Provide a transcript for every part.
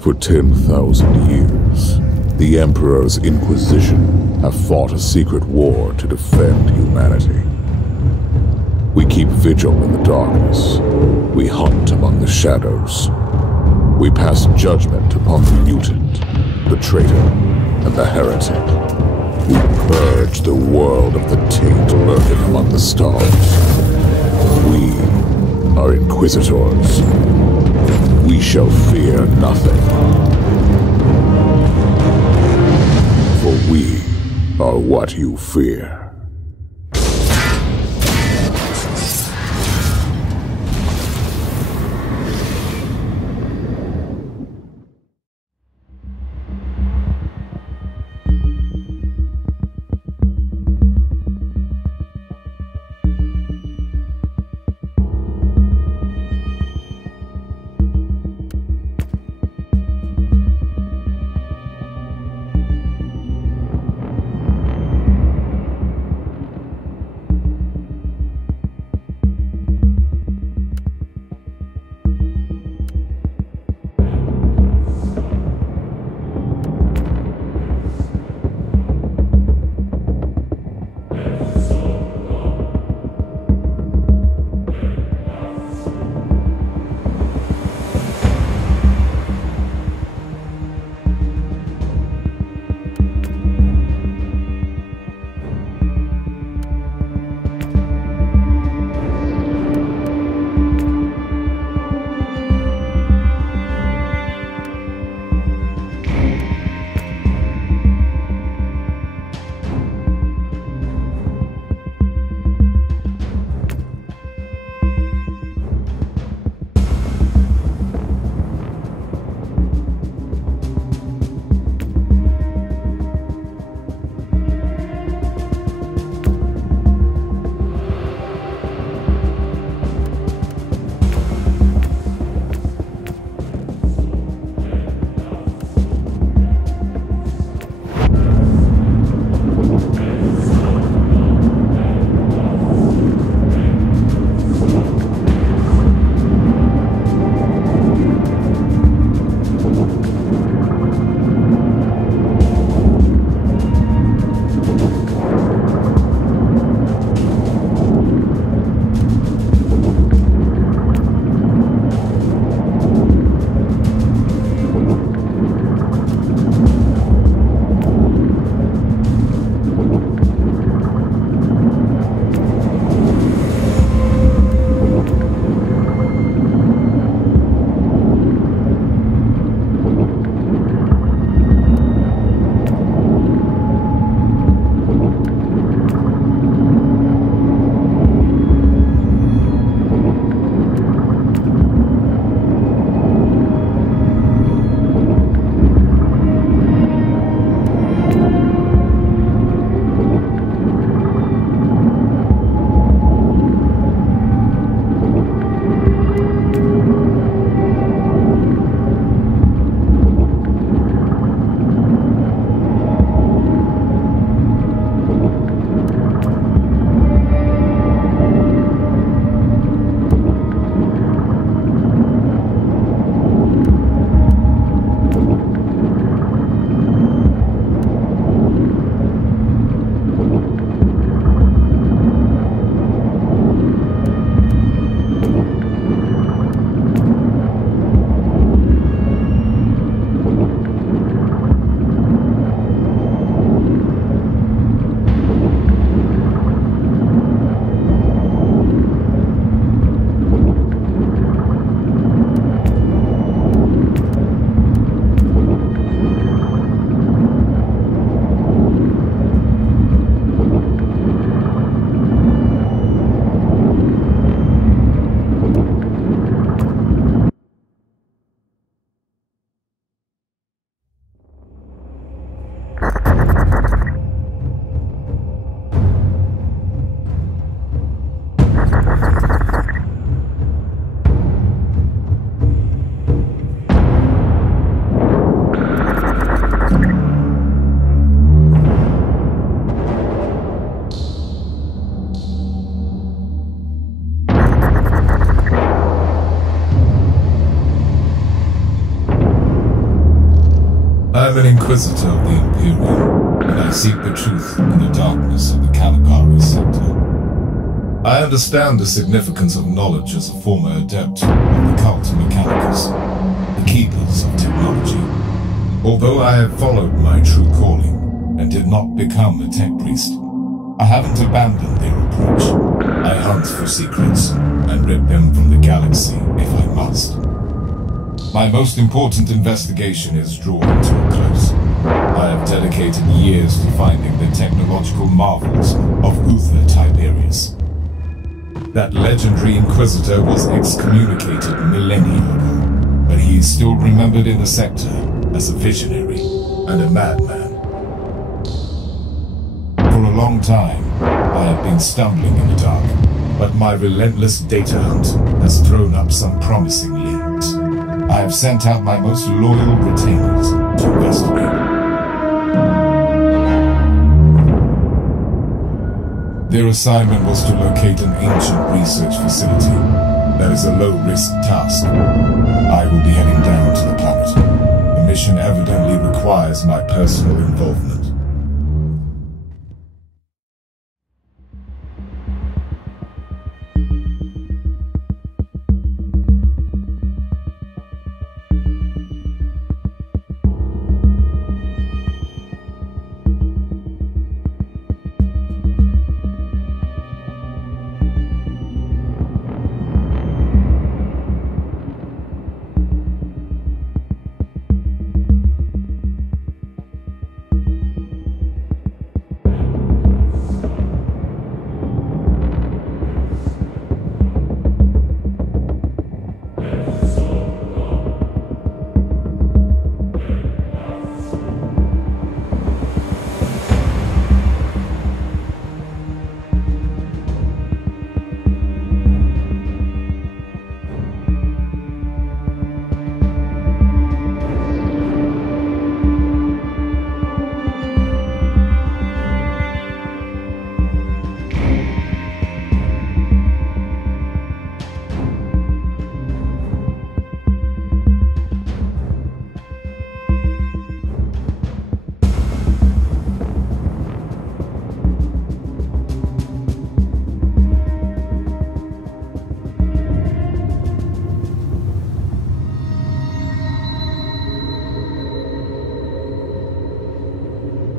For 10,000 years, the Emperor's Inquisition have fought a secret war to defend humanity. We keep vigil in the darkness. We hunt among the shadows. We pass judgment upon the mutant, the traitor, and the heretic. We purge the world of the taint lurking among the stars. We are Inquisitors. We shall fear nothing. For we are what you fear. Inquisitor of the Imperium, and I seek the truth in the darkness of the Caligari sector. I understand the significance of knowledge as a former adept of the cult Mechanicus, the keepers of technology. Although I have followed my true calling and did not become a tech priest, I haven't abandoned their approach. I hunt for secrets and rip them from the galaxy if I must. My most important investigation is drawing to a close. I have dedicated years to finding the technological marvels of Uther Tiberius. That legendary Inquisitor was excommunicated millennia ago, but he is still remembered in the sector as a visionary and a madman. For a long time, I have been stumbling in the dark, but my relentless data hunt has thrown up some promising leads. I have sent out my most loyal retainers to investigate. Their assignment was to locate an ancient research facility. That is a low-risk task. I will be heading down to the planet. The mission evidently requires my personal involvement.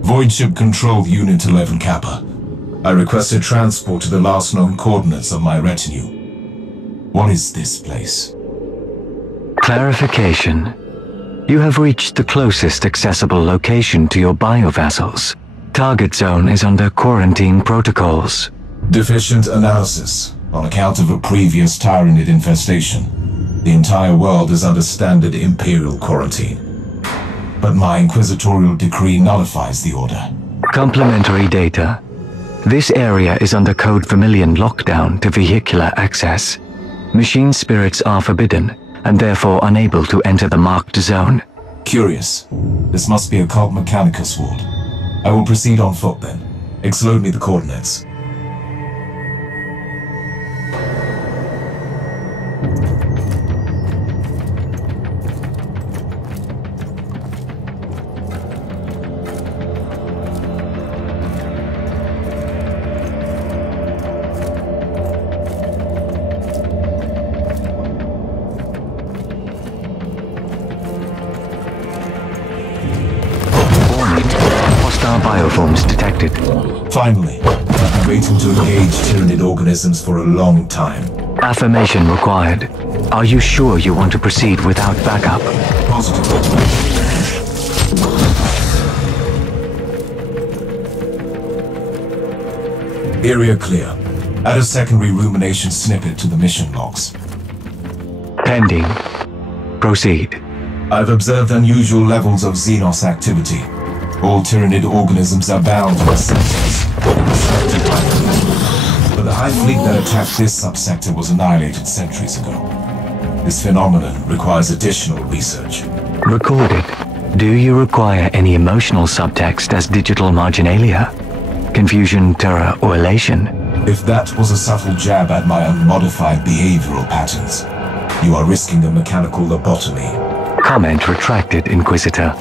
Void Ship Control Unit 11 Kappa. I requested transport to the last known coordinates of my retinue. What is this place? Clarification. You have reached the closest accessible location to your biovessels. Target zone is under quarantine protocols. Deficient analysis on account of a previous Tyranid infestation. The entire world is under standard Imperial quarantine. But my Inquisitorial decree nullifies the order. Complementary data. This area is under Code Vermilion lockdown to vehicular access. Machine spirits are forbidden, and therefore unable to enter the marked zone. Curious. This must be a Cult Mechanicus ward. I will proceed on foot then. Exload me the coordinates. Bioforms detected. Finally, I've been waiting to engage Tyranid organisms for a long time. Affirmation required. Are you sure you want to proceed without backup? Positive. Area clear. Add a secondary rumination snippet to the mission logs. Pending. Proceed. I've observed unusual levels of Xenos activity. All Tyranid organisms are bound to the sectors, but the Hive fleet that attacked this subsector was annihilated centuries ago. This phenomenon requires additional research. Recorded. Do you require any emotional subtext as digital marginalia? Confusion, terror, or elation? If that was a subtle jab at my unmodified behavioral patterns, you are risking a mechanical lobotomy. Comment retracted, Inquisitor.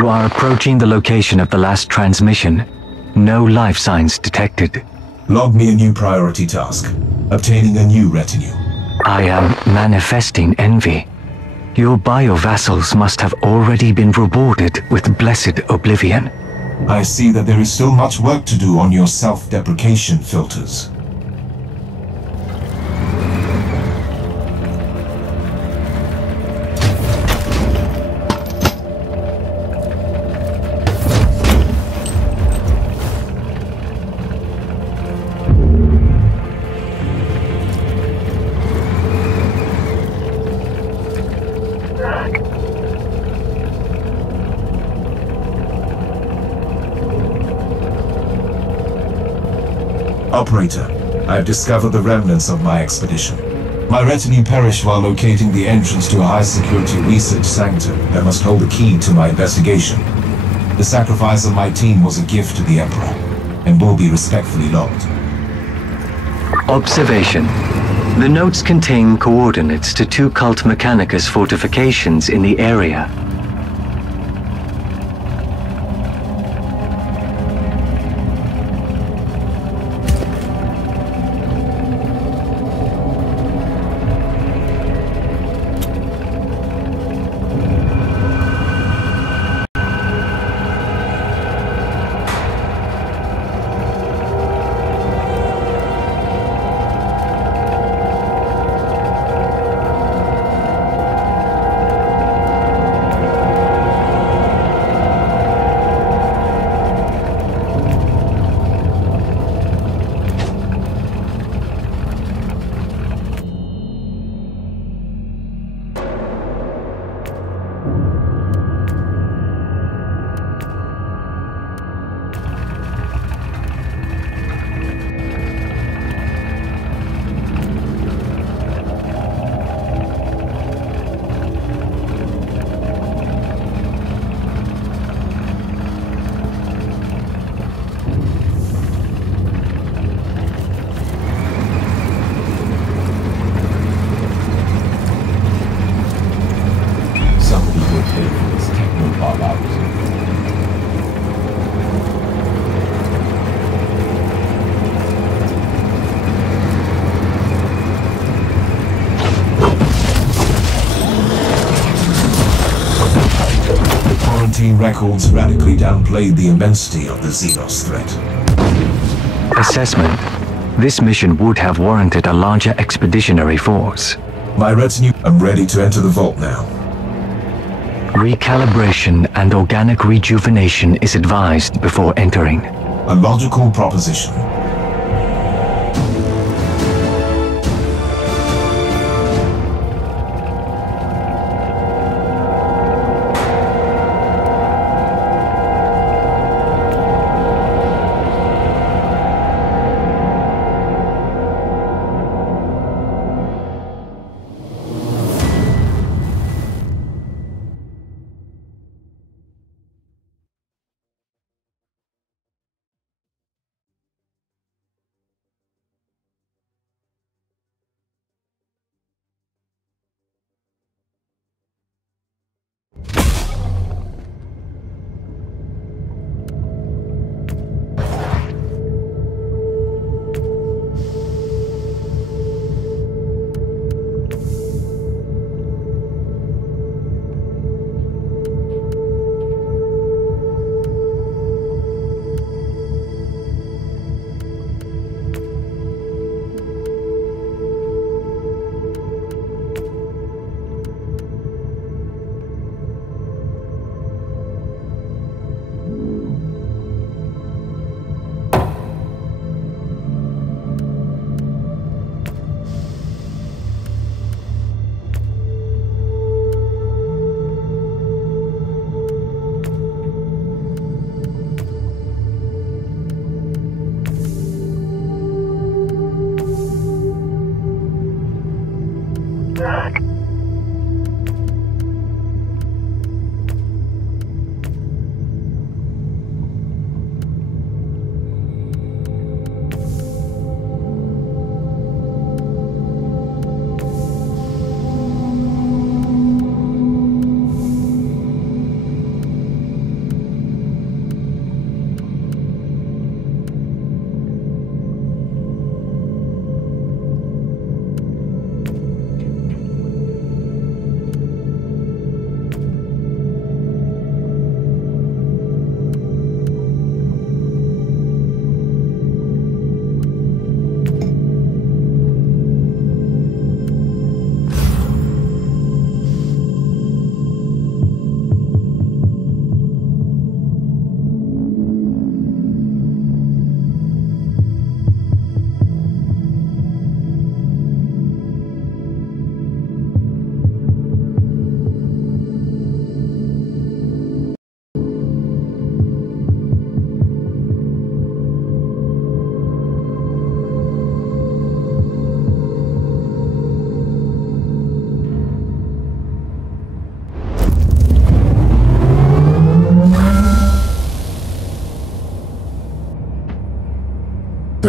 You are approaching the location of the last transmission. No life signs detected. Log me a new priority task. Obtaining a new retinue. I am manifesting envy. Your bio-vassals must have already been rewarded with blessed oblivion. I see that there is still much work to do on your self-deprecation filters. Operator, I have discovered the remnants of my expedition. My retinue perished while locating the entrance to a high-security research sanctum that must hold the key to my investigation. The sacrifice of my team was a gift to the Emperor, and will be respectfully logged. Observation. The notes contain coordinates to 2 Cult Mechanicus fortifications in the area. Records radically downplayed the immensity of the Xenos threat. Assessment. This mission would have warranted a larger expeditionary force. My retinue, I'm ready to enter the vault now. Recalibration and organic rejuvenation is advised before entering. A logical proposition.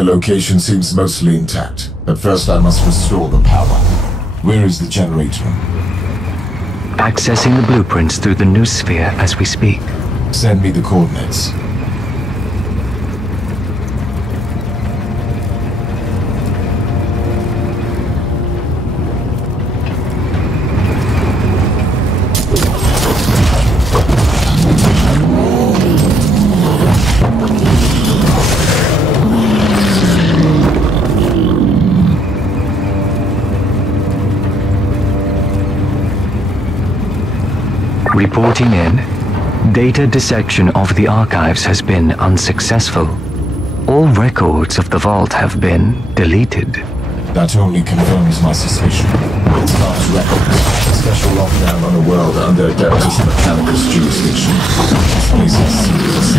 The location seems mostly intact, but first I must restore the power. Where is the generator? Accessing the blueprints through the new sphere as we speak. Send me the coordinates. Reporting in. Data dissection of the archives has been unsuccessful. All records of the vault have been deleted. That only confirms my suspicion. It's not records. A special lockdown on a world under Adeptus Mechanicus jurisdiction. This place is serious.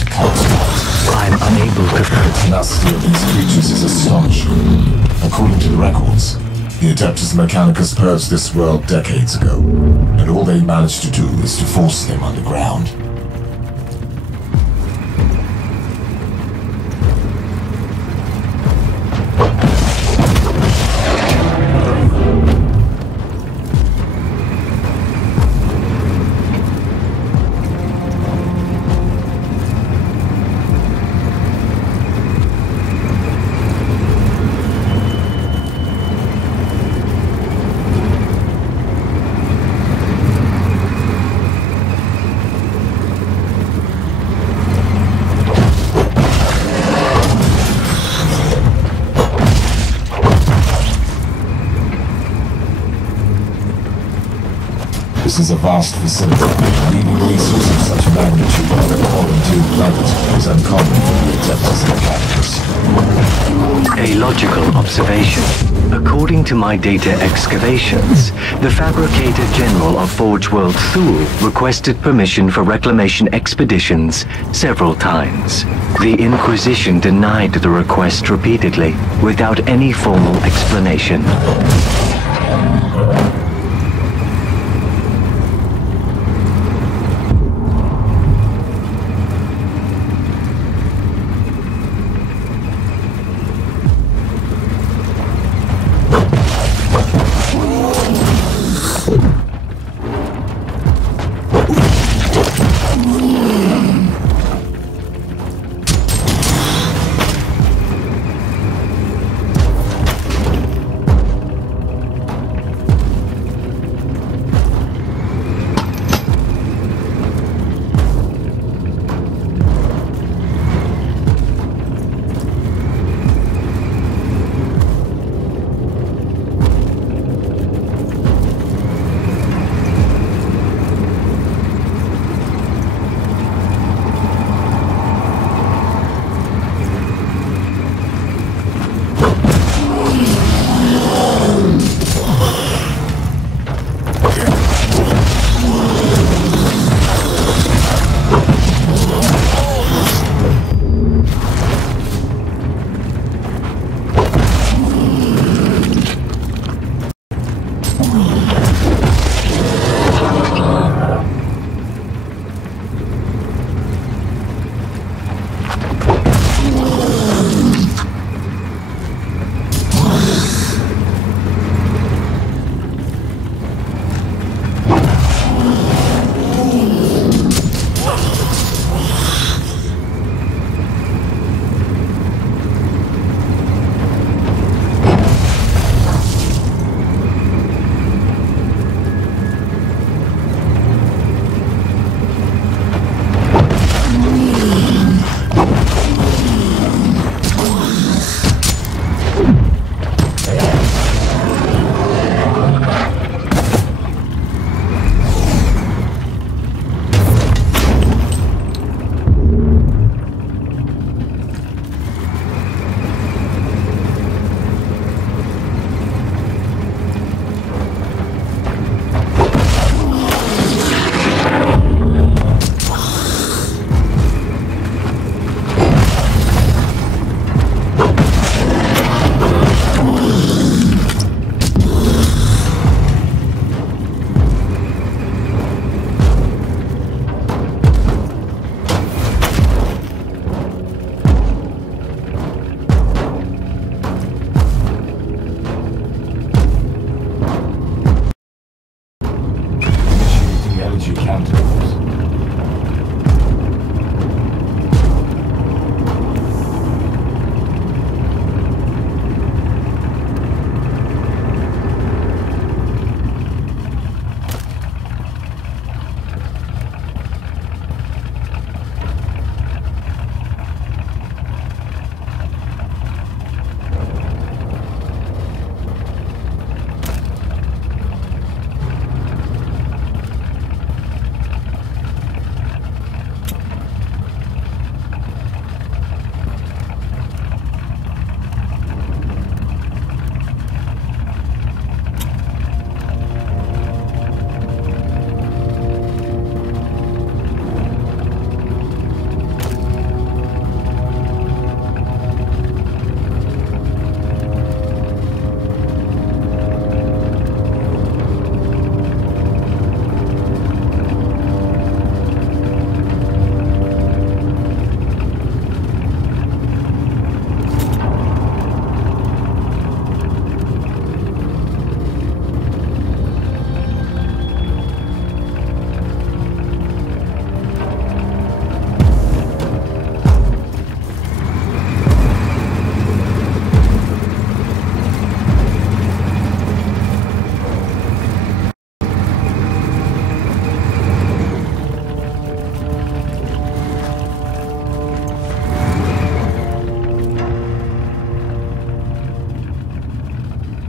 To counteract. I'm unable to... The tenacity of these creatures is astonishing. According to the records, the Adeptus Mechanicus purged this world decades ago, and all they managed to do is to force them underground. This is a vast facility. Needing resources of such magnitude and quality is uncommon for the Adeptus Mechanicus. A logical observation. According to my data excavations, the Fabricator General of Forge World Thule requested permission for reclamation expeditions several times. The Inquisition denied the request repeatedly, without any formal explanation. you can do it.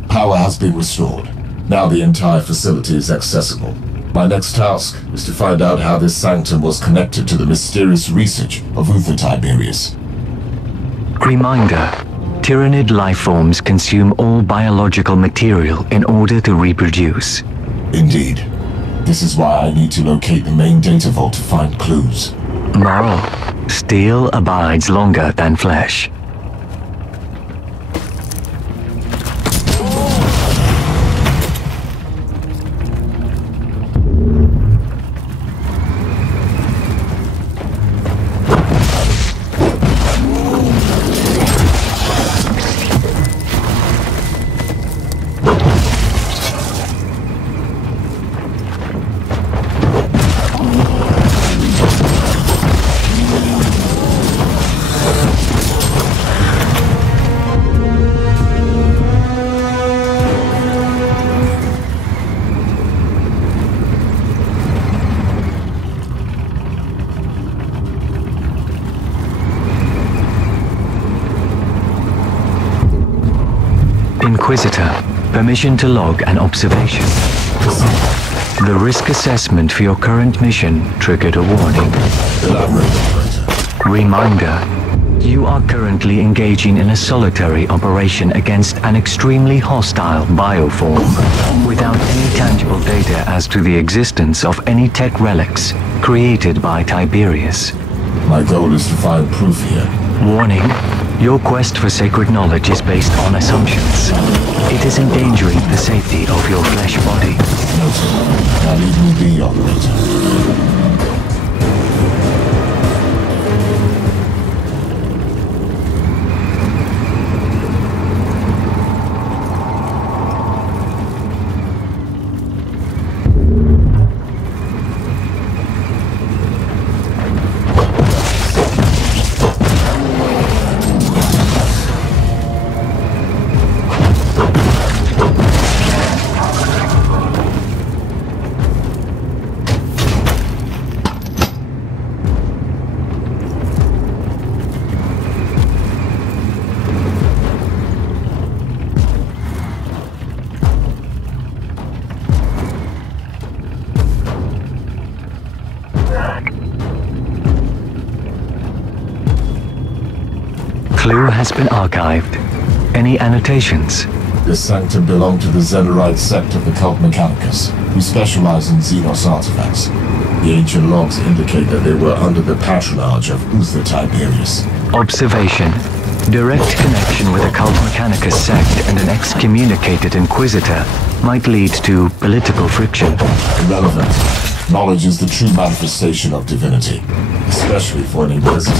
Power has been restored. Now the entire facility is accessible. My next task is to find out how this sanctum was connected to the mysterious research of Uther Tiberius. Reminder: Tyrannid life forms consume all biological material in order to reproduce. Indeed. This is why I need to locate the main data vault to find clues. Moral: steel abides longer than flesh. Inquisitor, permission to log an observation. The risk assessment for your current mission triggered a warning. Reminder: you are currently engaging in a solitary operation against an extremely hostile bioform, without any tangible data as to the existence of any tech relics created by Tiberius. My goal is to find proof here. Warning: your quest for sacred knowledge is based on assumptions. It is endangering the safety of your flesh body. Noted. Now leave me be, operator. Clue has been archived. Any annotations? This sanctum belonged to the Zenerite sect of the cult Mechanicus, who specialize in Xenos artifacts. The ancient logs indicate that they were under the patronage of Uther Tiberius. Observation: direct connection with a cult Mechanicus sect and an excommunicated Inquisitor might lead to political friction. Irrelevant. Knowledge is the true manifestation of divinity, especially for an Inquisitor.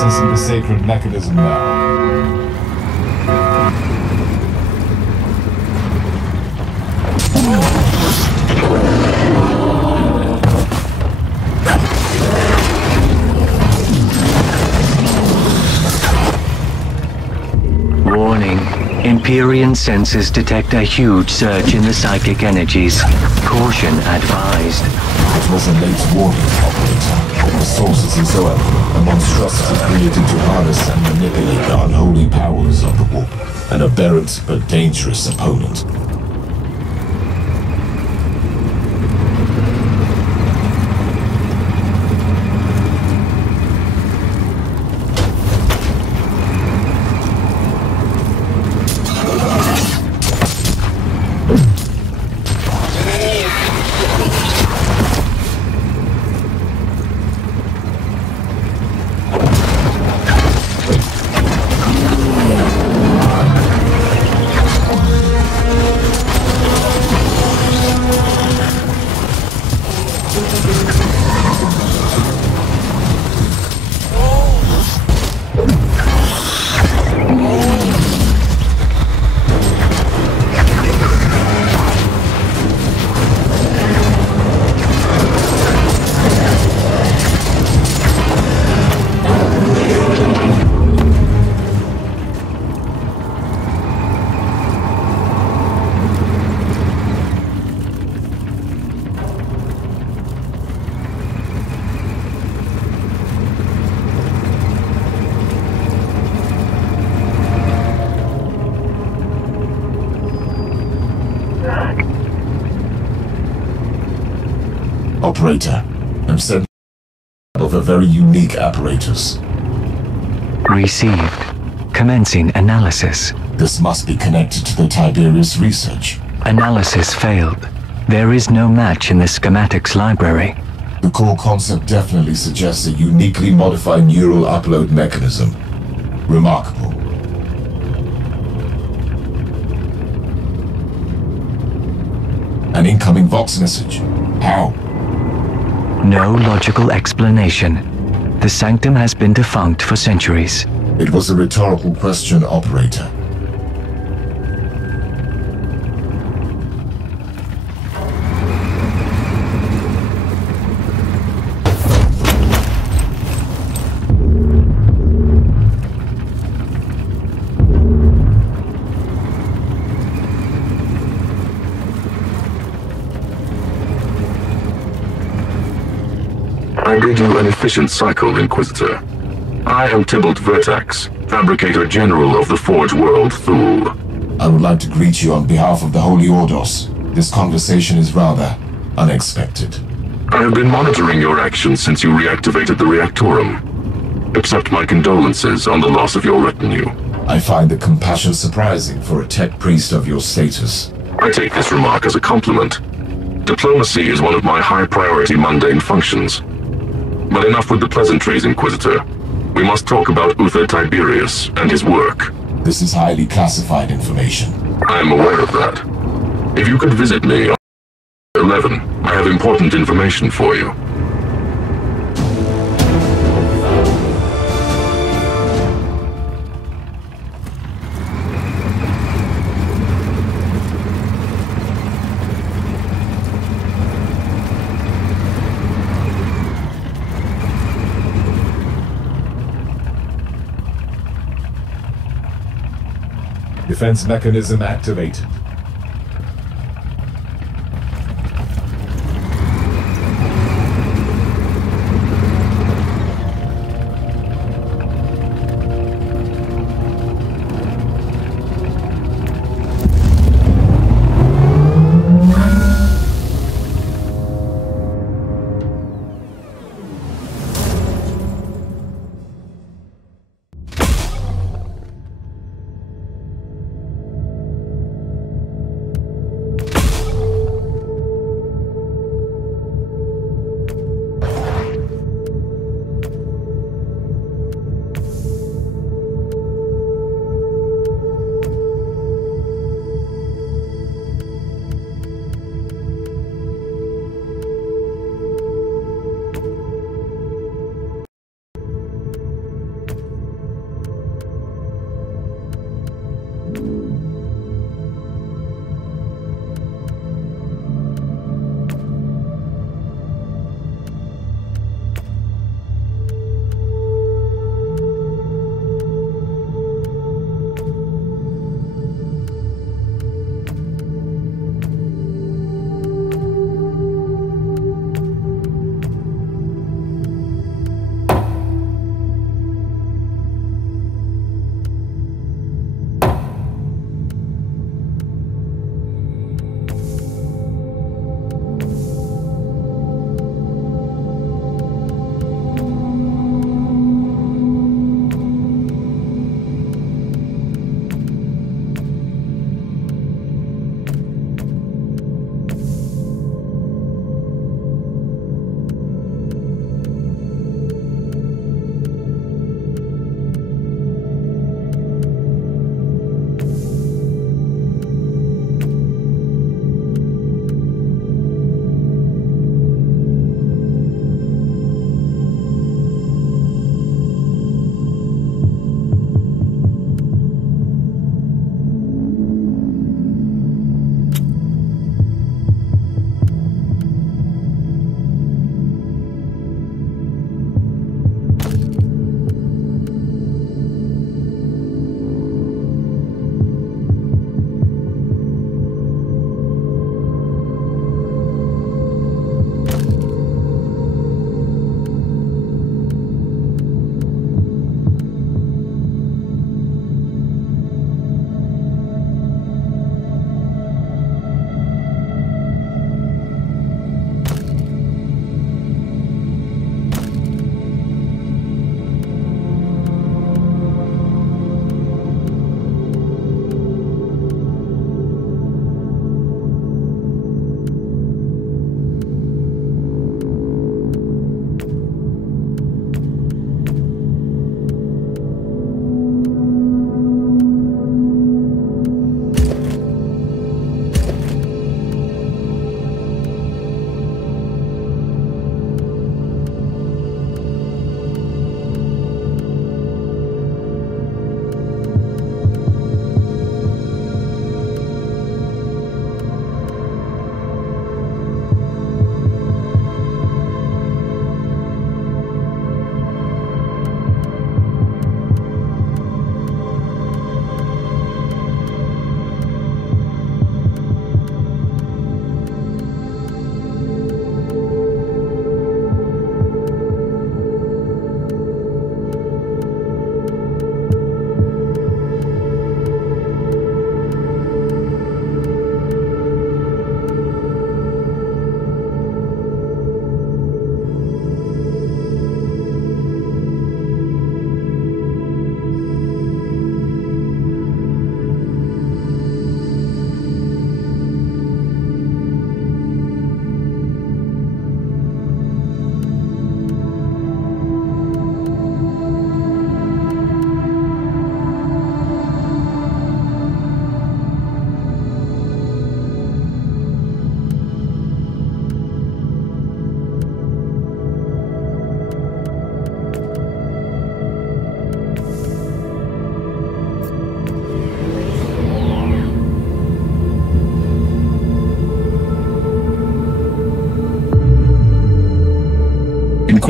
accessing the sacred mechanism now. Warning. Empyrean sensors detect a huge surge in the psychic energies. Caution advised. It was a late warning, Operator. The source is in Zoel, a monstrosity created to harness and manipulate the unholy powers of the warp. An aberrant but dangerous opponent. Operator, I'm sending of a very unique apparatus. Received. Commencing analysis. This must be connected to the Tiberius research. Analysis failed. There is no match in the schematics library. The core concept definitely suggests a uniquely modified neural upload mechanism. Remarkable. An incoming Vox message. How? No logical explanation. The sanctum has been defunct for centuries. It was a rhetorical question, Operator. I bid you an efficient cycle, Inquisitor. I am Tybalt Vertax, Fabricator General of the Forge World, Thule. I would like to greet you on behalf of the Holy Ordos. This conversation is rather unexpected. I have been monitoring your actions since you reactivated the Reactorum. Accept my condolences on the loss of your retinue. I find the compassion surprising for a tech priest of your status. I take this remark as a compliment. Diplomacy is one of my high-priority mundane functions. But enough with the pleasantries, Inquisitor. We must talk about Uther Tiberius and his work. This is highly classified information. I am aware of that. If you could visit me on 11, I have important information for you. Defense mechanism activated.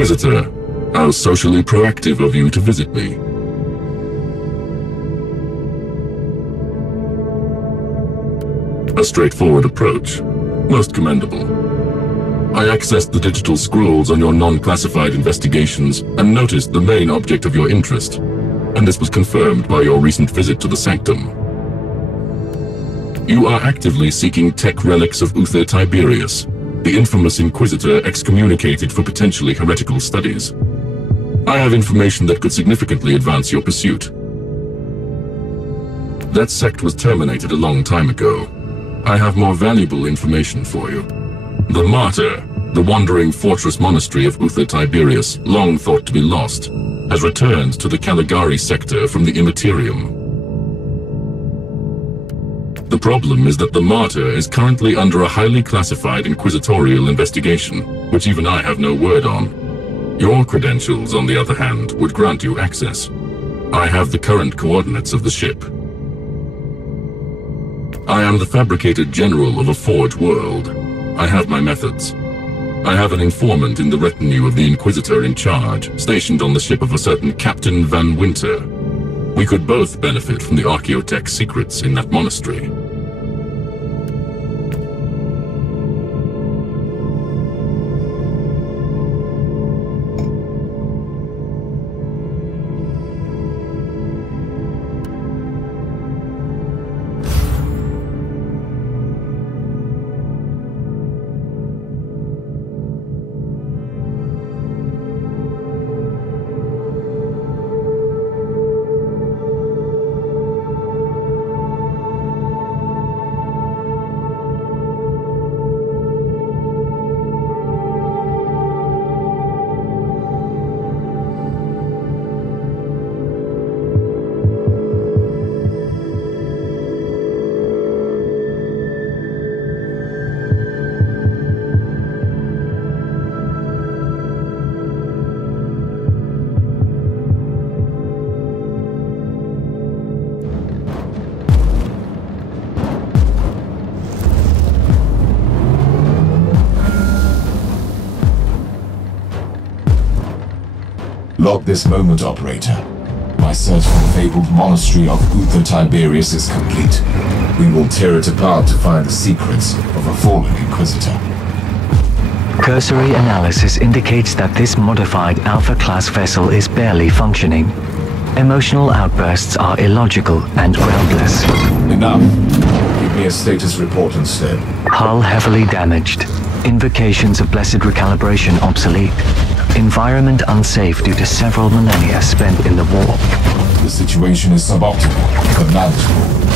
Inquisitor, how socially proactive of you to visit me. A straightforward approach. Most commendable. I accessed the digital scrolls on your non-classified investigations and noticed the main object of your interest, and this was confirmed by your recent visit to the Sanctum. You are actively seeking tech relics of Uther Tiberius, the infamous Inquisitor excommunicated for potentially heretical studies. I have information that could significantly advance your pursuit. That sect was terminated a long time ago. I have more valuable information for you. The Martyr, the wandering fortress monastery of Uther Tiberius, long thought to be lost, has returned to the Caligari sector from the Immaterium. The problem is that the Martyr is currently under a highly classified inquisitorial investigation, which even I have no word on. Your credentials, on the other hand, would grant you access. I have the current coordinates of the ship. I am the fabricated general of a forged world. I have my methods. I have an informant in the retinue of the Inquisitor in charge, stationed on the ship of a certain Captain Van Winter. We could both benefit from the Archaeotech secrets in that monastery. Log this moment, operator. My search for the fabled monastery of Uther Tiberius is complete. We will tear it apart to find the secrets of a fallen Inquisitor. Cursory analysis indicates that this modified Alpha-class vessel is barely functioning. Emotional outbursts are illogical and groundless. Enough. Give me a status report instead. Hull heavily damaged. Invocations of blessed recalibration obsolete. Environment unsafe due to several millennia spent in the war. The situation is suboptimal, but manageable.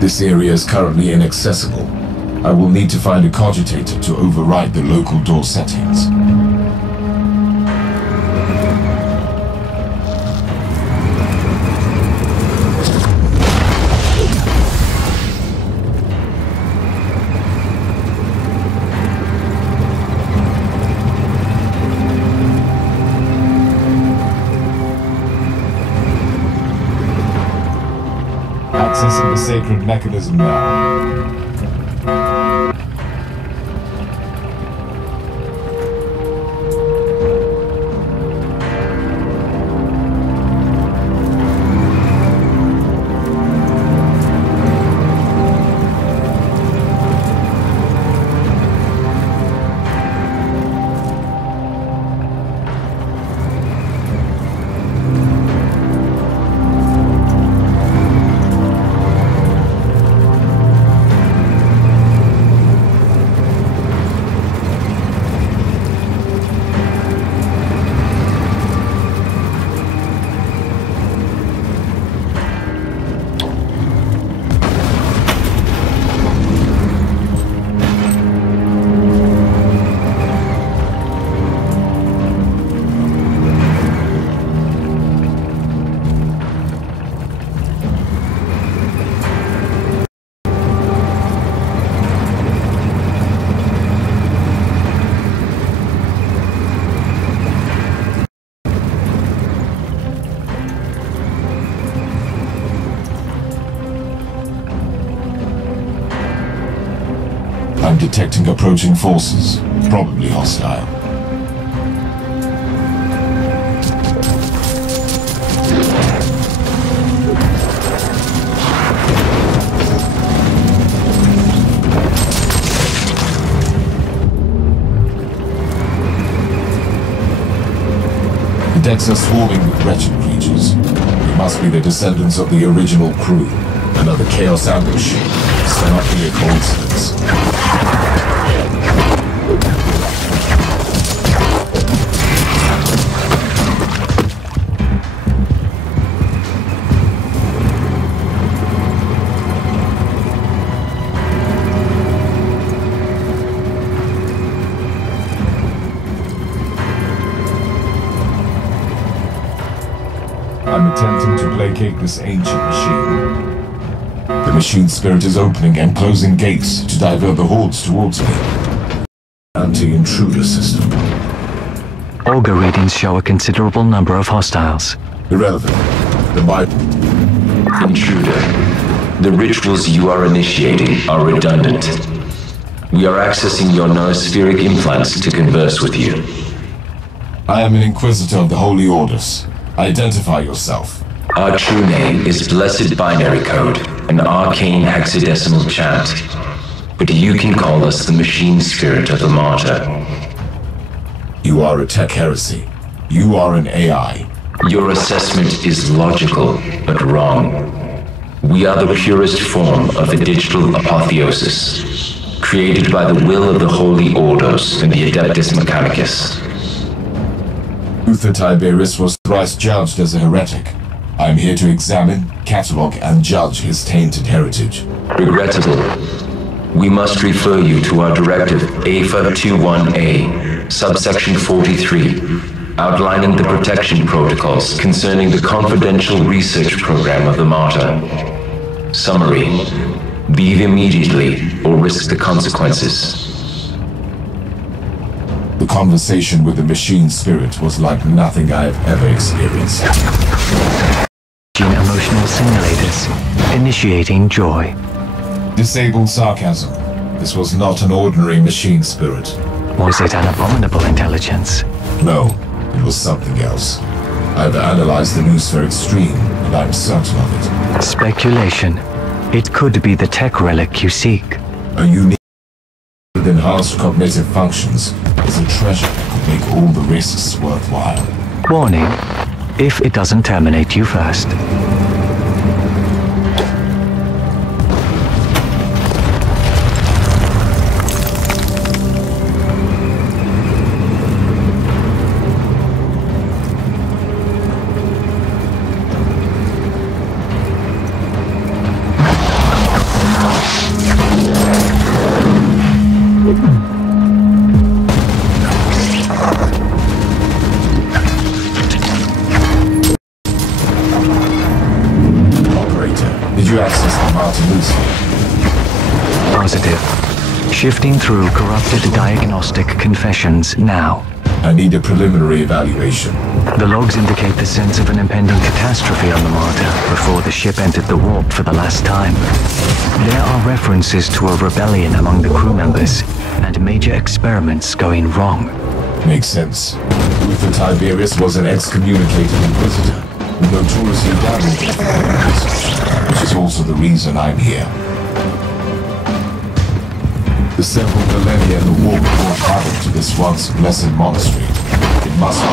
This area is currently inaccessible. I will need to find a cogitator to override the local door settings. Accessing the sacred mechanism now. detecting approaching forces, probably hostile. The decks are swarming with wretched creatures. They must be the descendants of the original crew. Another Chaos ambush. This cannot be a coincidence. I'm attempting to placate this ancient machine. The machine spirit is opening and closing gates to divert the hordes towards me. Anti-intruder system. Auger readings show a considerable number of hostiles. Irrelevant. The Bible. Intruder, the rituals you are initiating are redundant. We are accessing your noospheric implants to converse with you. I am an Inquisitor of the Holy Orders. Identify yourself. Our true name is Blessed Binary Code, an arcane hexadecimal chant. But you can call us the machine spirit of the martyr. You are a tech heresy. You are an AI. Your assessment is logical, but wrong. We are the purest form of the digital apotheosis, created by the will of the Holy Orders and the Adeptus Mechanicus. Uther Tiberius was thrice judged as a heretic. I am here to examine, catalogue, and judge his tainted heritage. Regrettable. We must refer you to our directive AFA 21A, subsection 43, outlining the protection protocols concerning the confidential research program of the martyr. Summary: leave immediately or risk the consequences. The conversation with the machine spirit was like nothing I have ever experienced. Gene emotional simulators. Initiating joy. Disable sarcasm. This was not an ordinary machine spirit. Was it an abominable intelligence? No, it was something else. I've analyzed the noospheric stream, and I'm certain of it. Speculation. It could be the tech relic you seek. A unique with enhanced cognitive functions is a treasure that could make all the risks worthwhile. Warning. If it doesn't terminate you first. Positive. Shifting through corrupted diagnostic confessions now. I need a preliminary evaluation. The logs indicate the sense of an impending catastrophe on the Martyr before the ship entered the warp for the last time. There are references to a rebellion among the crew members and major experiments going wrong. Makes sense. Uther Tiberius was an excommunicated Inquisitor who notoriously dabbled in research, which is also the reason I'm here. The several millennia in the warp brought havoc to this once blessed monastery. It must be.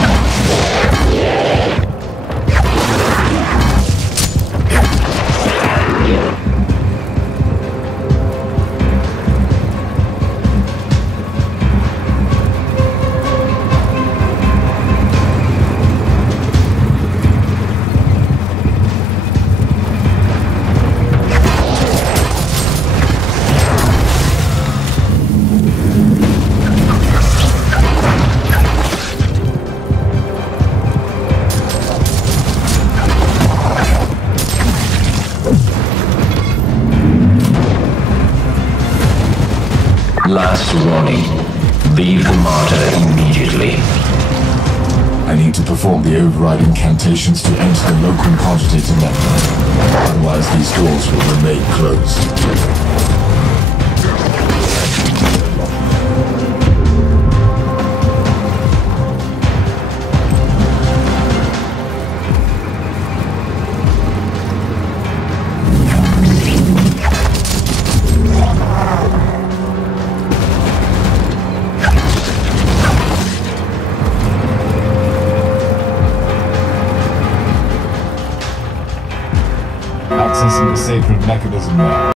Last warning. Leave the martyr immediately. I need to perform the override incantations to enter the local cogitator network. Otherwise, these doors will remain closed. accessing the sacred mechanism now.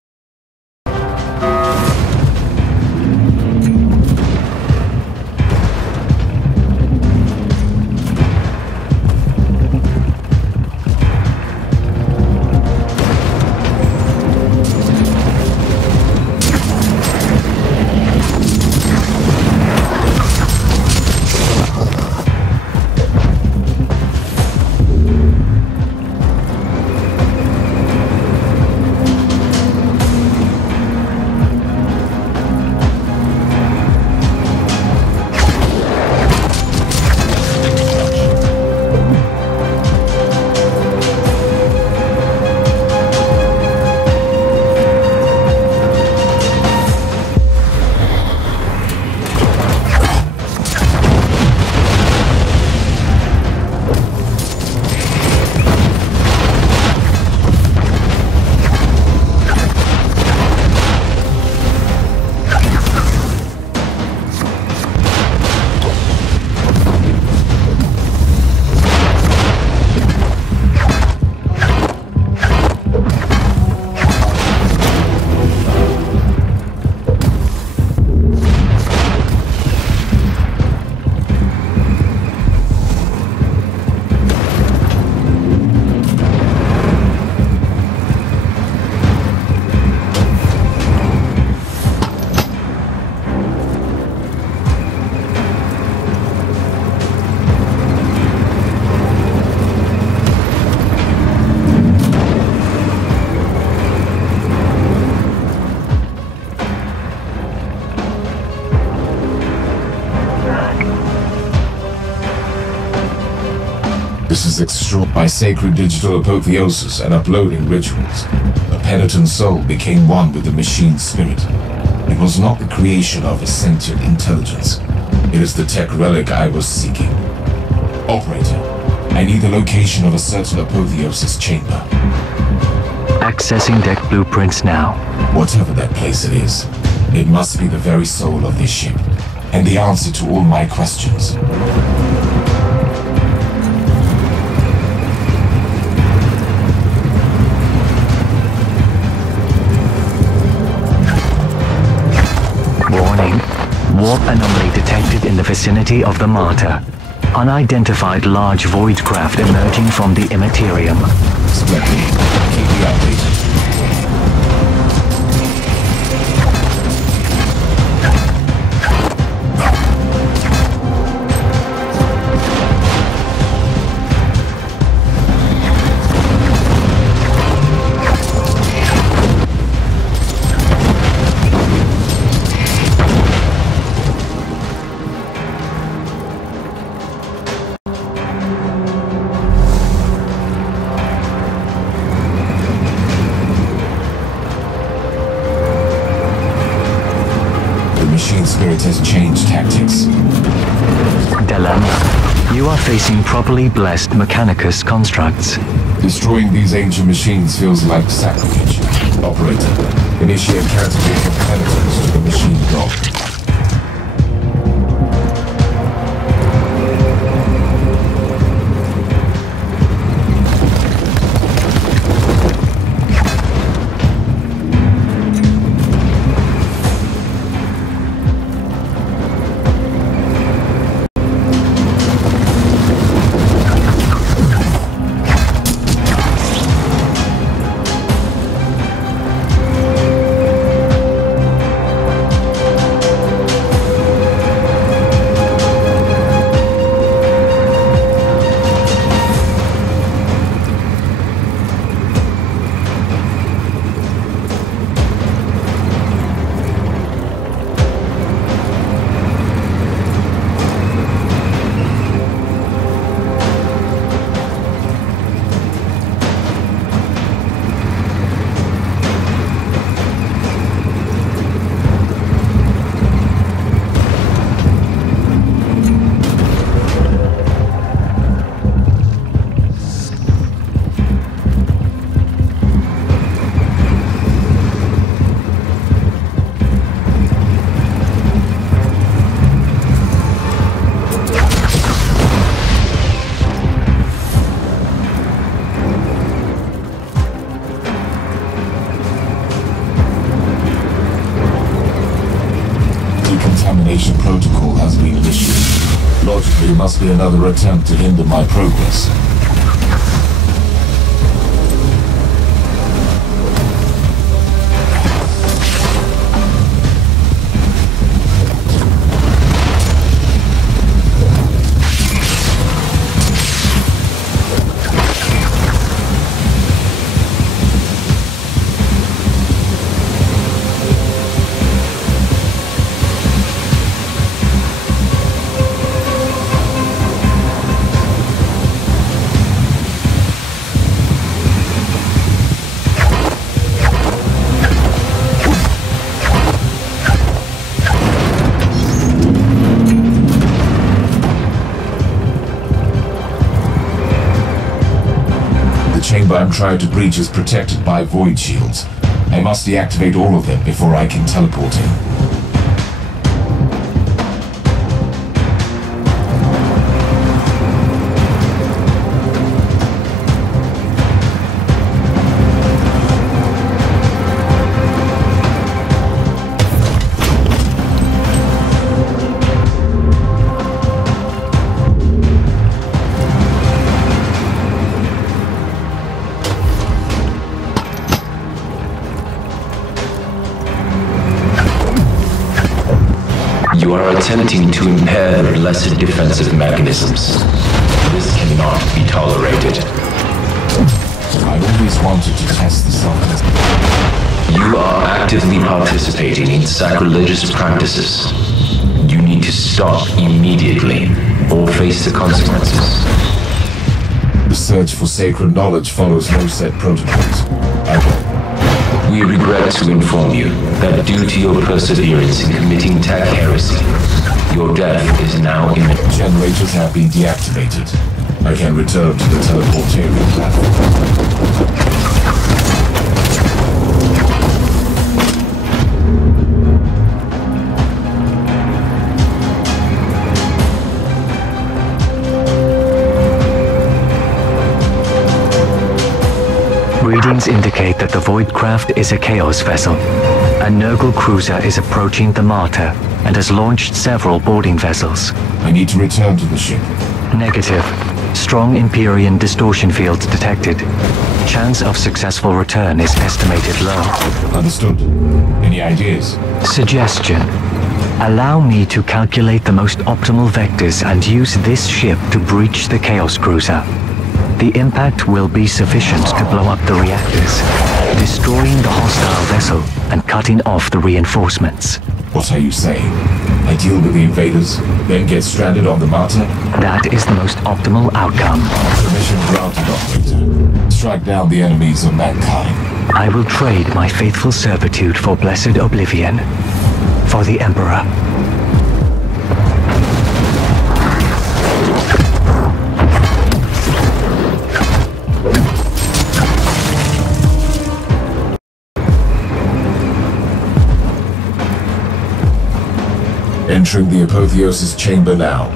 This is extraordinary. By sacred digital apotheosis and uploading rituals, a penitent soul became one with the machine spirit. It was not the creation of a sentient intelligence. It is the tech relic I was seeking. Operator, I need the location of a certain apotheosis chamber. Accessing deck blueprints now. Whatever that place it is, it must be the very soul of this ship, and the answer to all my questions. Warning. Warp anomaly detected in the vicinity of the Martyr. Unidentified large void craft emerging from the immaterium. Splendid. Keep me updated. Spirit has changed tactics. Dilemma. You are facing properly blessed Mechanicus constructs. Destroying these ancient machines feels like sacrilege. Operator, initiate cancelling of penitence to the machine dock. protocol has been initiated. Logically, it must be another attempt to hinder my progress. The chamber I'm trying to breach is protected by void shields. I must deactivate all of them before I can teleport in. You are attempting to impair the blessed defensive mechanisms. This cannot be tolerated. I always wanted to test the softness. You are actively participating in sacrilegious practices. You need to stop immediately, or face the consequences. The search for sacred knowledge follows no set protocols. We regret to inform you that due to your perseverance in committing tech heresy, your death is now imminent. Generators have been deactivated. I can return to the teleportarian platform. Readings indicate that the Void Craft is a Chaos vessel. A Nurgle cruiser is approaching the Martyr and has launched several boarding vessels. I need to return to the ship. Negative. Strong Empyrean distortion fields detected. Chance of successful return is estimated low. Understood. Any ideas? Suggestion. Allow me to calculate the most optimal vectors and use this ship to breach the Chaos Cruiser. The impact will be sufficient to blow up the reactors, destroying the hostile vessel and cutting off the reinforcements. What are you saying? I deal with the invaders, then get stranded on the Martyr? That is the most optimal outcome. Permission granted, Operator. Strike down the enemies of mankind. I will trade my faithful servitude for blessed oblivion. For the Emperor. Entering the Apotheosis chamber now.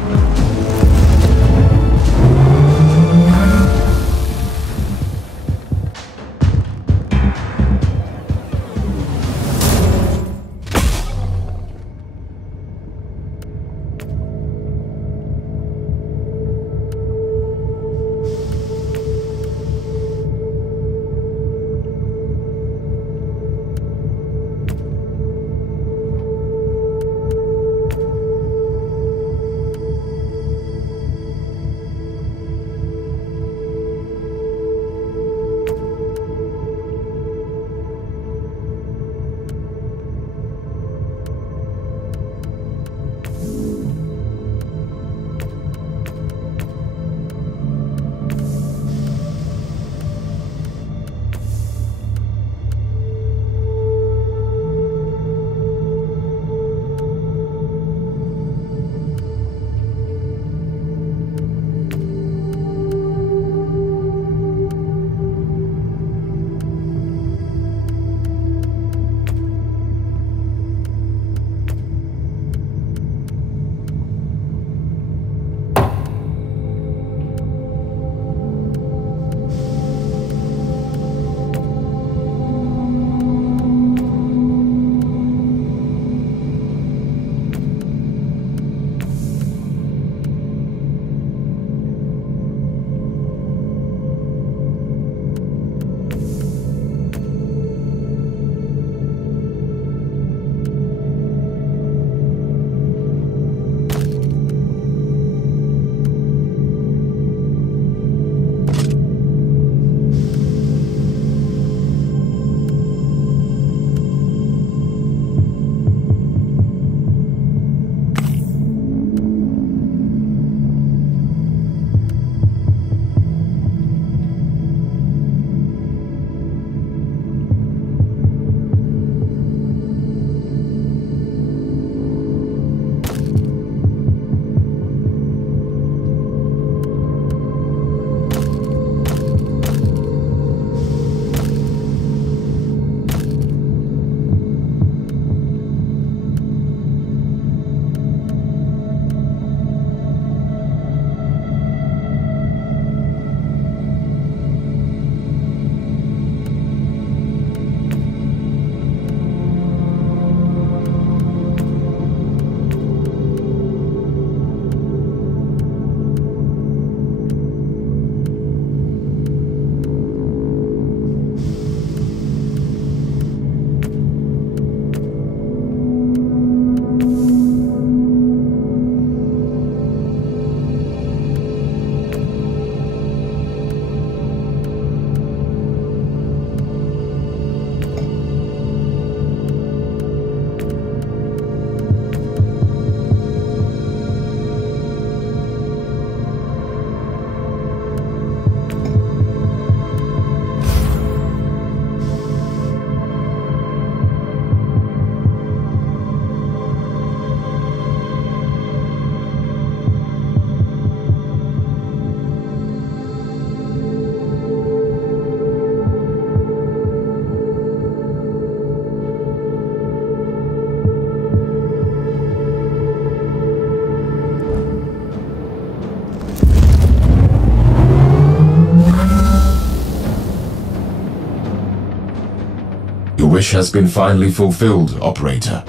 wish has been finally fulfilled, Operator.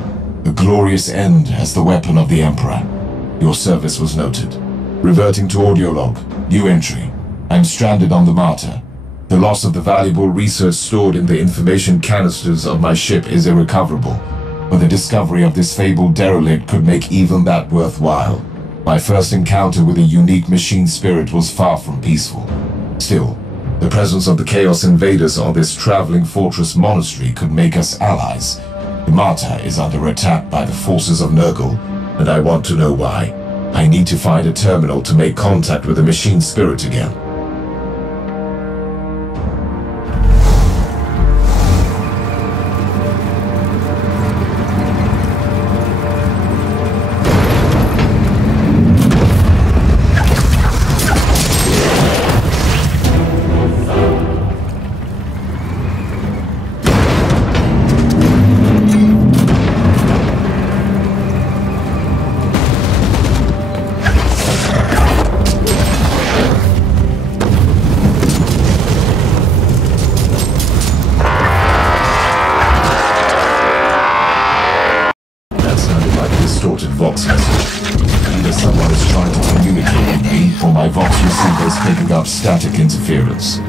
A glorious end as the weapon of the Emperor. Your service was noted. Reverting to audio log. New entry. I'm stranded on the Martyr. The loss of the valuable research stored in the information canisters of my ship is irrecoverable, but the discovery of this fabled derelict could make even that worthwhile. My first encounter with a unique machine spirit was far from peaceful. Still, the presence of the Chaos Invaders on this traveling fortress monastery could make us allies. The Martyr is under attack by the forces of Nurgle, and I want to know why. I need to find a terminal to make contact with the machine spirit again. Vox message. Either someone is trying to communicate with me, or my Vox receiver is picking up static interference.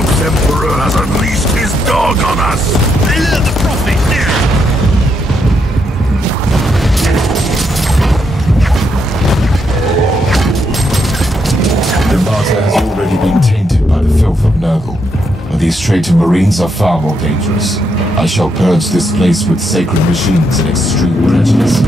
Rogue's Emperor has unleashed his dog on us! Alert the Prophet now! The Martyr has already been tainted by the filth of Nurgle, but these traitor Marines are far more dangerous. I shall purge this place with sacred machines and extreme prejudice.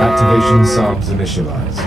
Activation subs initialized.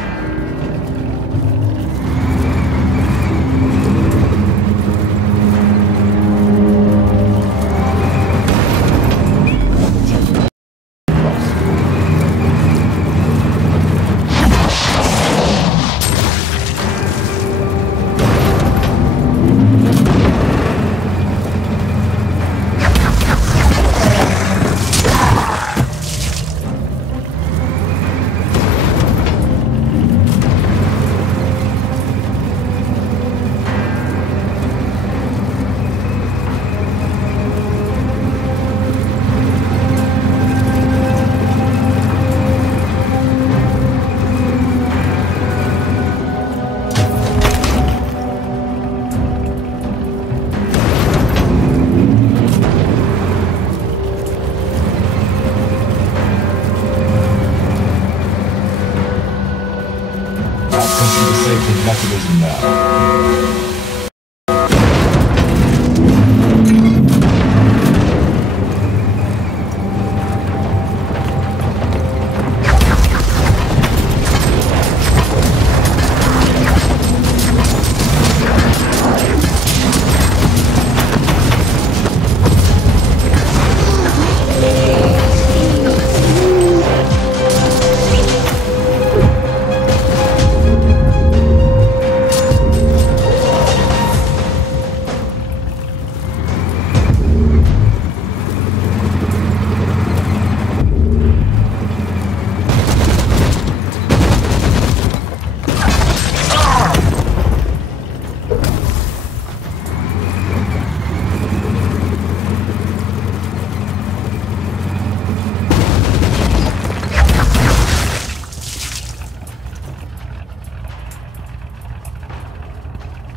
Mechanism now.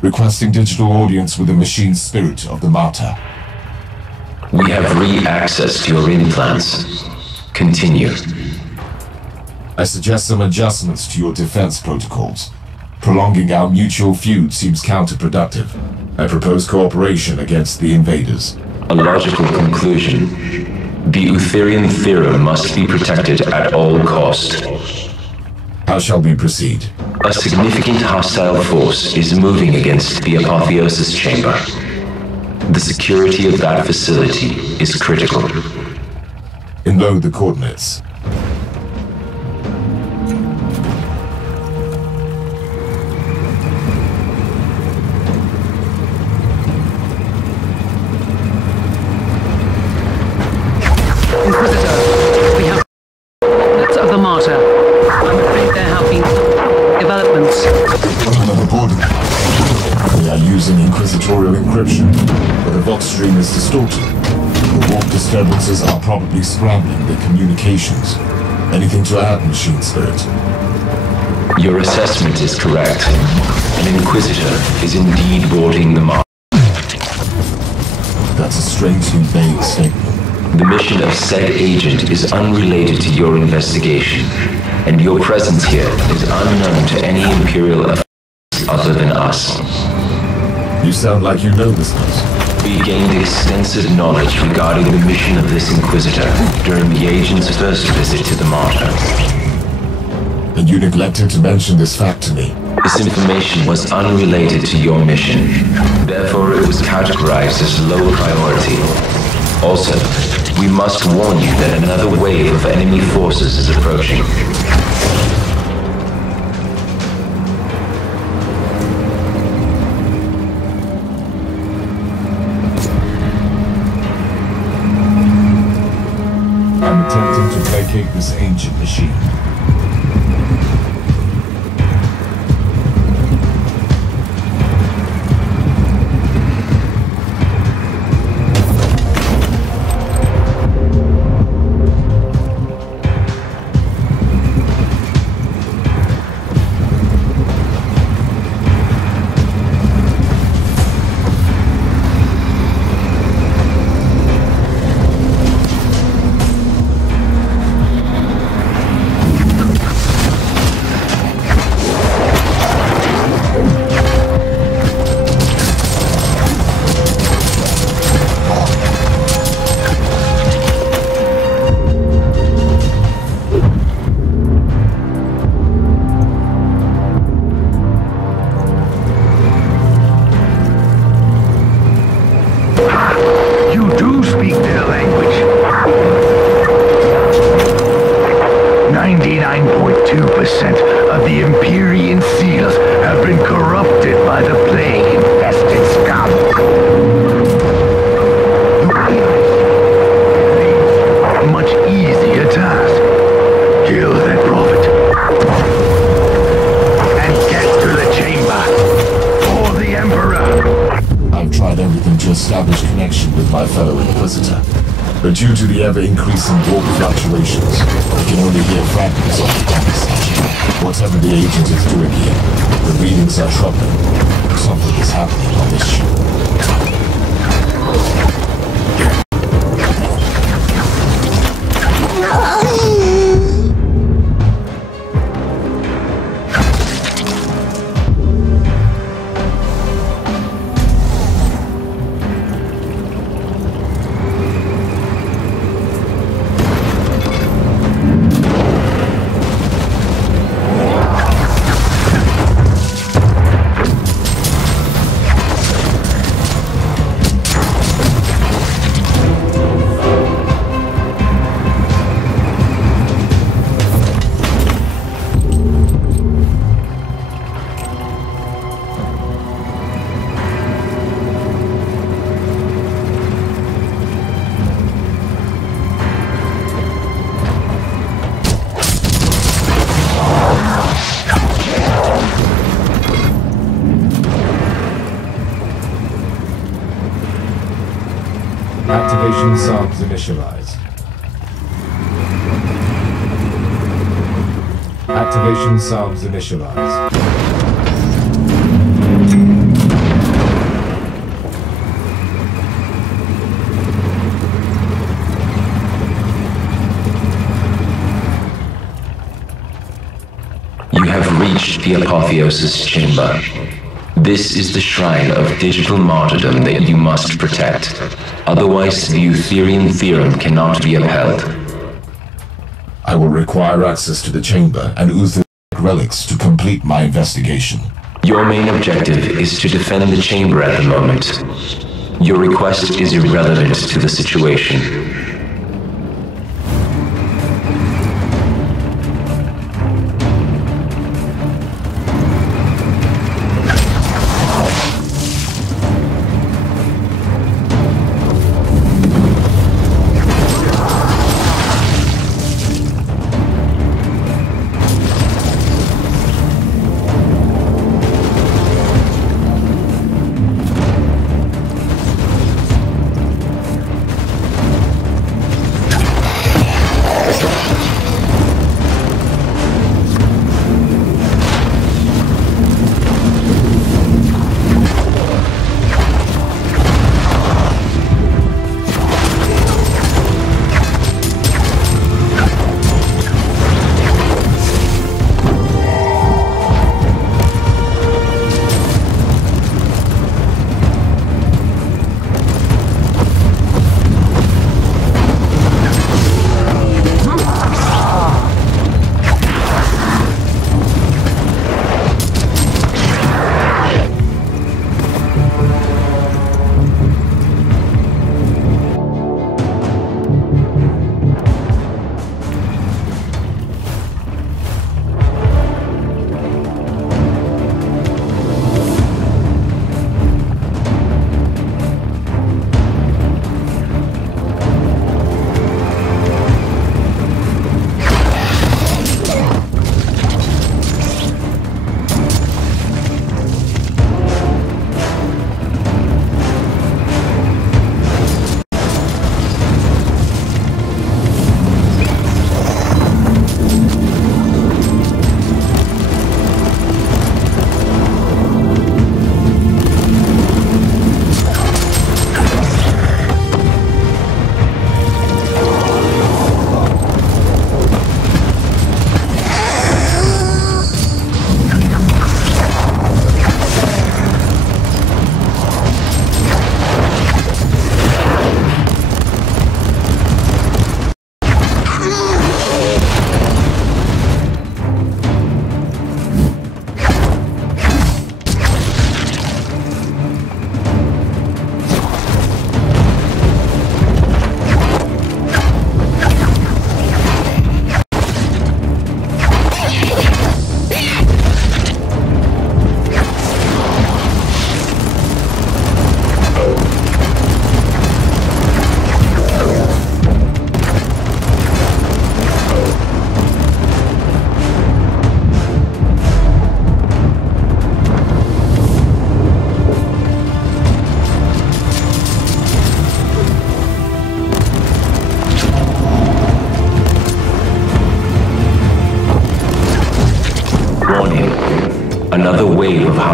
Requesting digital audience with the machine spirit of the Martyr. We have re-access to your implants. Continue. I suggest some adjustments to your defense protocols. Prolonging our mutual feud seems counterproductive. I propose cooperation against the invaders. A logical conclusion. The Utherian theorem must be protected at all cost. How shall we proceed? A significant hostile force is moving against the Apotheosis chamber. The security of that facility is critical. Enload the coordinates. Inquisitor, we have coordinates of the Martyr. I'm afraid there have been developments. Another border. We are using inquisitorial encryption, but the Vox stream is distorted. The warp disturbances are probably scrambling the communications. Anything to add, Machine Spirit? Your assessment is correct. An Inquisitor is indeed boarding the Martyr. That's a strangely vague statement. The mission of said agent is unrelated to your investigation, and your presence here is unknown to any Imperial officials other than us. You sound like you know this person. We gained extensive knowledge regarding the mission of this Inquisitor during the agent's first visit to the Martyr. And you neglected to mention this fact to me. This information was unrelated to your mission. Therefore, it was categorized as low priority. Also, we must warn you that another wave of enemy forces is approaching. I'm attempting to placate this ancient machine. But due to the ever-increasing warp fluctuations, we can only hear fragments of the conversation. Whatever the agent is doing here, the readings are troubling. Something is happening on this ship. Activation subs initialized. Activation subs initialized. You have reached the Apotheosis Chamber. This is the shrine of digital martyrdom that you must protect. Otherwise, the Eutherian theorem cannot be upheld. I will require access to the chamber and Utheric relics to complete my investigation. Your main objective is to defend the chamber at the moment. Your request is irrelevant to the situation.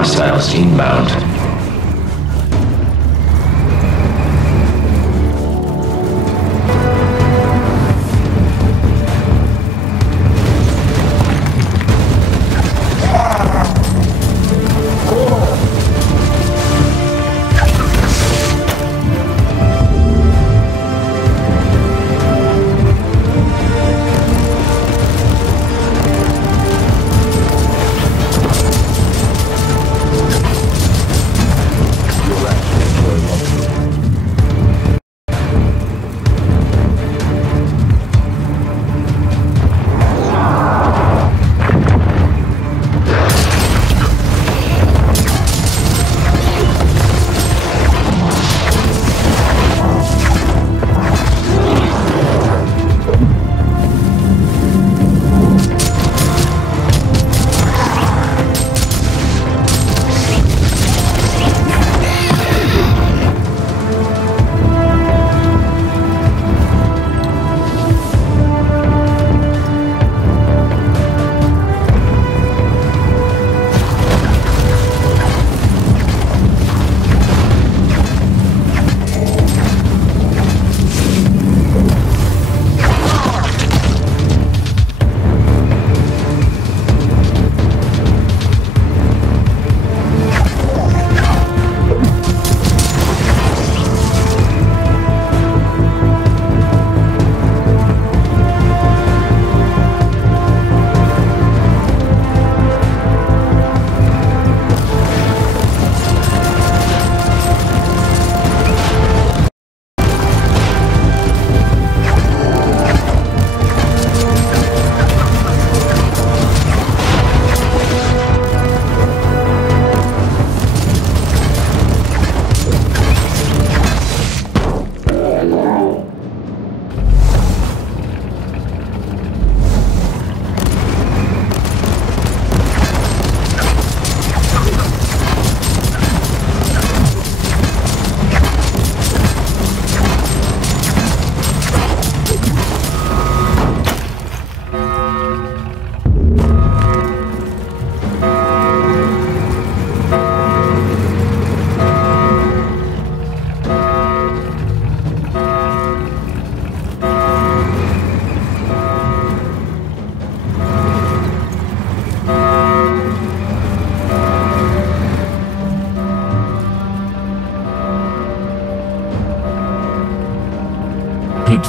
hostiles inbound.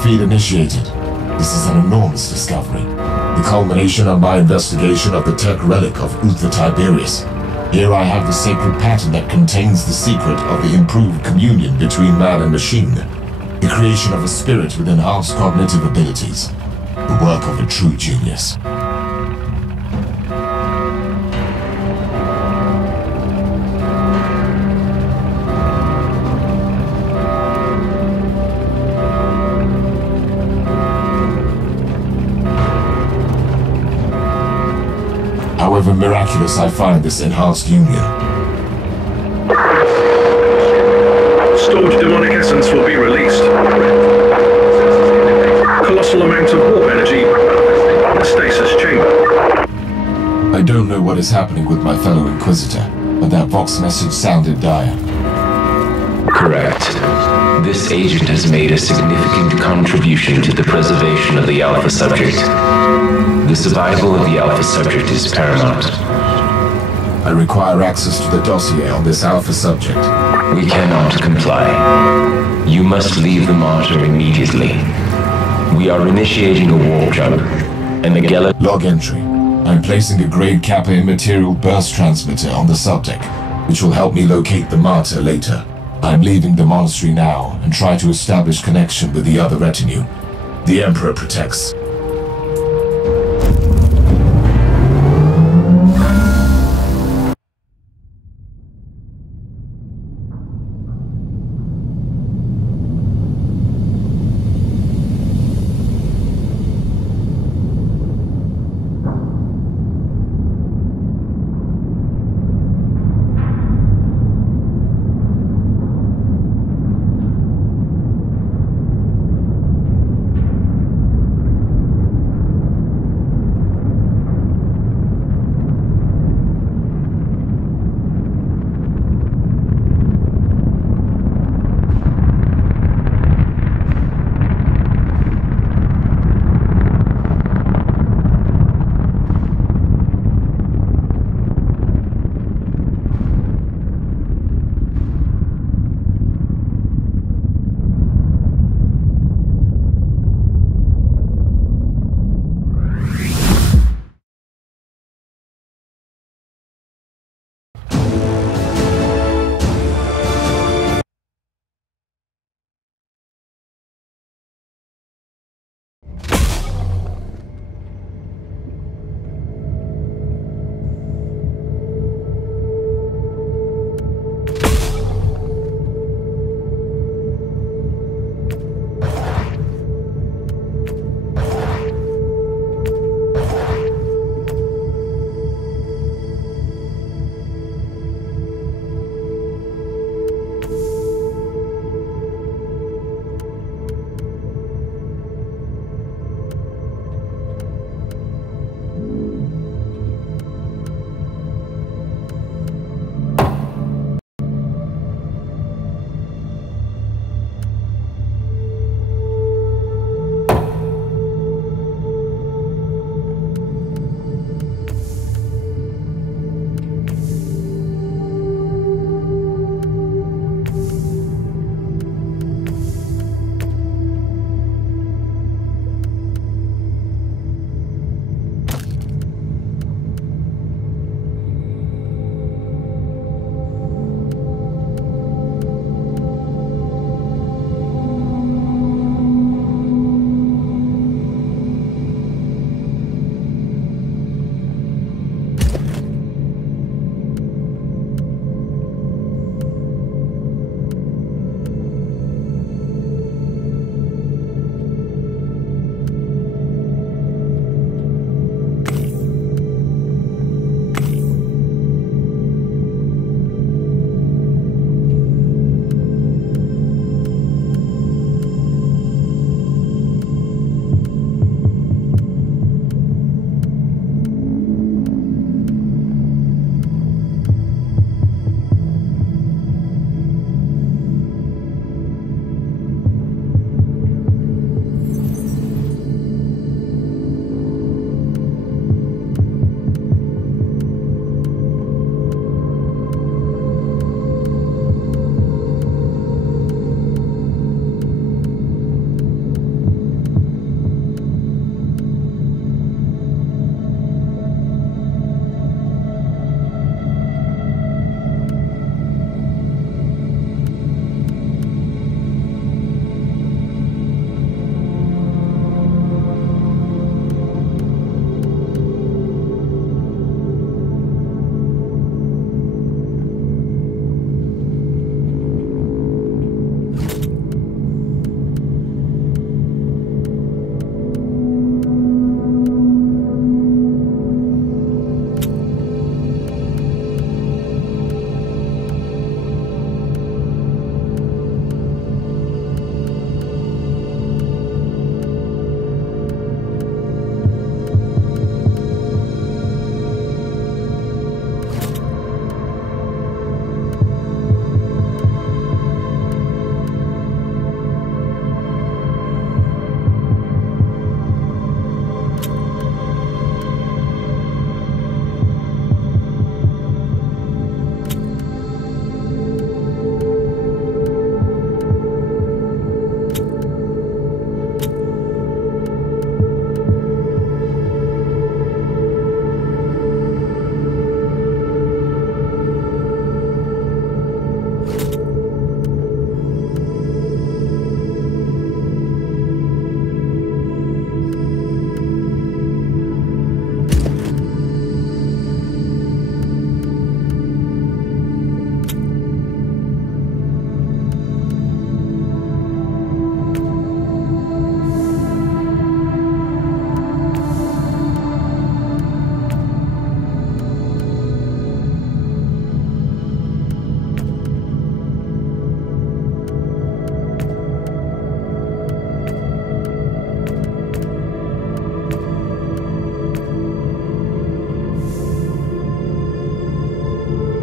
Feed initiated. This is an enormous discovery. The culmination of my investigation of the tech relic of Uther Tiberius. Here I have the sacred pattern that contains the secret of the improved communion between man and machine. The creation of a spirit with enhanced cognitive abilities. The work of a true genius. However miraculous I find this enhanced union. Stored demonic essence will be released. Colossal amount of warp energy in the stasis chamber. I don't know what is happening with my fellow Inquisitor, but that Vox message sounded dire. Correct. This agent has made a significant contribution to the preservation of the Alpha subject. The survival of the Alpha subject is paramount. I require access to the dossier on this Alpha subject. We cannot comply. You must leave the Martyr immediately. We are initiating a warp jump, and the Log entry. I'm placing a grade Kappa immaterial burst transmitter on the subdeck, which will help me locate the Martyr later. I'm leaving the monastery now and try to establish connection with the other retinue. The Emperor protects.